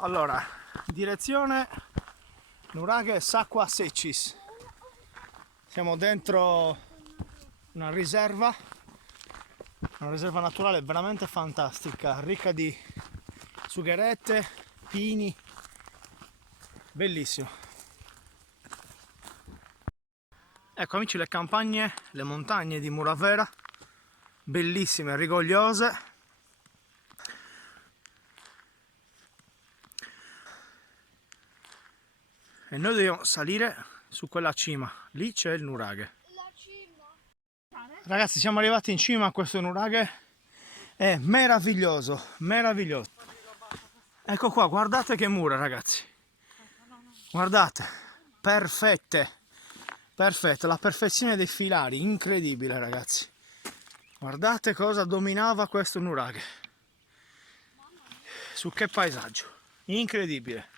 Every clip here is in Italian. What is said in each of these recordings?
Allora, direzione Nuraghe Sakwa Secis. Siamo dentro una riserva naturale veramente fantastica, ricca di sugherette, pini, bellissimo. Ecco amici, le campagne, le montagne di Muravera, bellissime, rigogliose. E noi dobbiamo salire su quella cima, lì c'è il nuraghe. Ragazzi, siamo arrivati in cima a questo nuraghe, è meraviglioso, meraviglioso. Ecco qua, guardate che mura ragazzi, guardate, perfette, perfette, la perfezione dei filari, incredibile ragazzi. Guardate cosa dominava questo nuraghe, su che paesaggio, incredibile.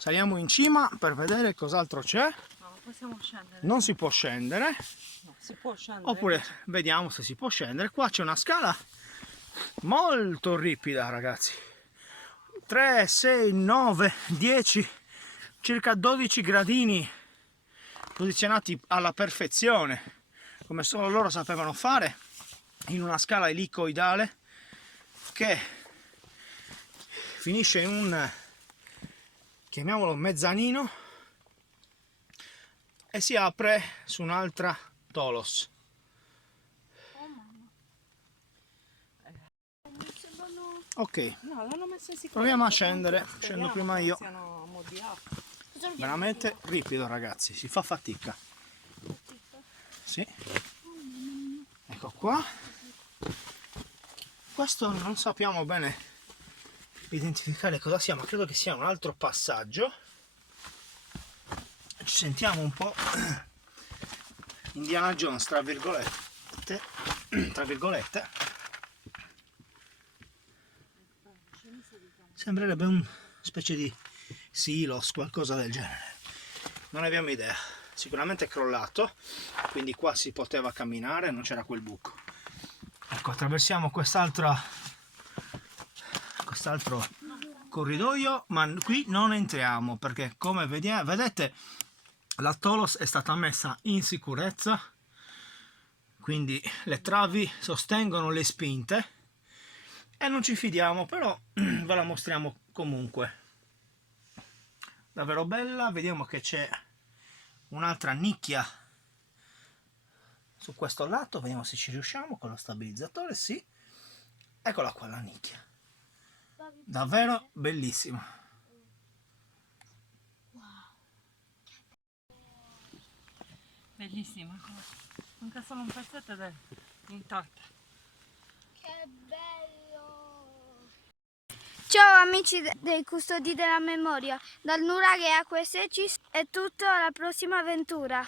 Saliamo in cima per vedere cos'altro c'è. No, possiamo scendere. Non si può scendere. No, si può scendere. Oppure vediamo se si può scendere. Qua c'è una scala molto ripida ragazzi. 3, 6, 9, 10, circa 12 gradini posizionati alla perfezione, come solo loro sapevano fare, in una scala elicoidale che finisce in un, chiamiamolo mezzanino, e si apre su un'altra Tolos. Ok, no, l'hanno messo in proviamo a scendere. Scendo prima io. Veramente Veramente ripido ragazzi, si fa fatica. Sì. Ecco qua. Questo non sappiamo bene identificare cosa sia, ma credo che sia un altro passaggio. Ci sentiamo un po' Indiana Jones tra virgolette, sembrerebbe una specie di silos, qualcosa del genere, non abbiamo idea. Sicuramente è crollato, quindi qua si poteva camminare, non c'era quel buco. Ecco, attraversiamo quest'altro corridoio, ma qui non entriamo perché, come vedete, la Tolos è stata messa in sicurezza, quindi le travi sostengono le spinte e non ci fidiamo, però ve la mostriamo comunque. Davvero bella. Vediamo che c'è un'altra nicchia su questo lato, vediamo se ci riusciamo con lo stabilizzatore. Sì, eccola qua la nicchia, davvero bellissima. bellissima. Manca solo un pezzetto ed è intatta. Che bello! Ciao amici dei custodi della memoria, dal nuraghe a Secis è tutto, alla prossima avventura!